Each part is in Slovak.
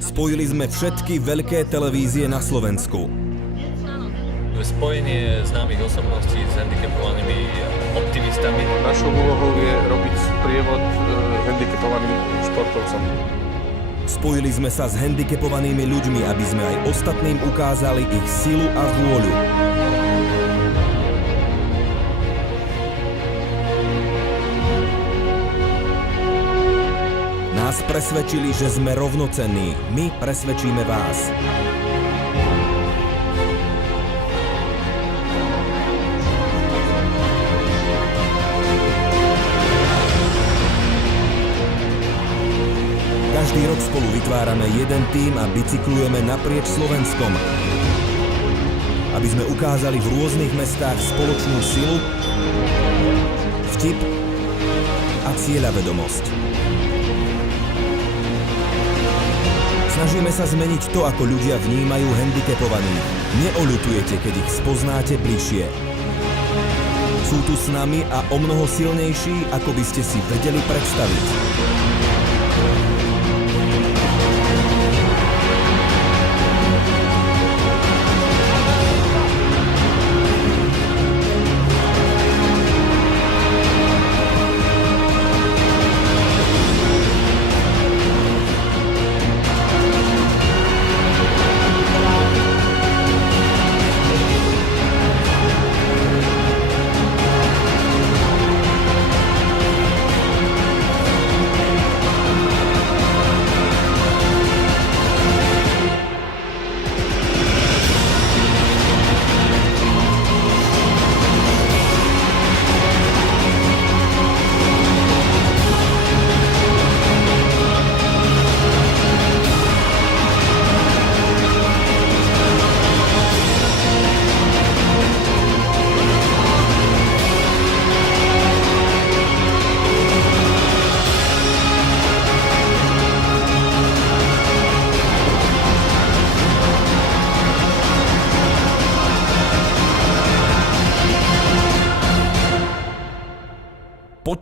Spojili sme všetky veľké televízie na Slovensku. Spojenie známych osobností s handicapovanými optimistami. Našou úlohou je robiť prievod handicapovaným športovcom. Spojili sme sa s handicapovanými ľuďmi, aby sme aj ostatným ukázali ich silu a vôľu. Nás presvedčili, že sme rovnocenní. My presvedčíme vás. Každý rok spolu vytvárame jeden tím a bicyklujeme naprieč Slovenskom, aby sme ukázali v rôznych mestách spoločnú silu, vtip a cieľavedomosť. Snažíme sa zmeniť to, ako ľudia vnímajú handicapovaných. Neoľutujete, keď ich spoznáte bližšie. Sú tu s nami a o mnoho silnejší, ako by ste si vedeli predstaviť.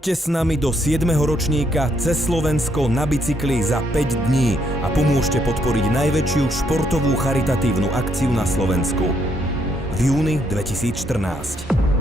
Poďte s nami do 7. ročníka cez Slovensko na bicykli za 5 dní a pomôžte podporiť najväčšiu športovú charitatívnu akciu na Slovensku. V júni 2014.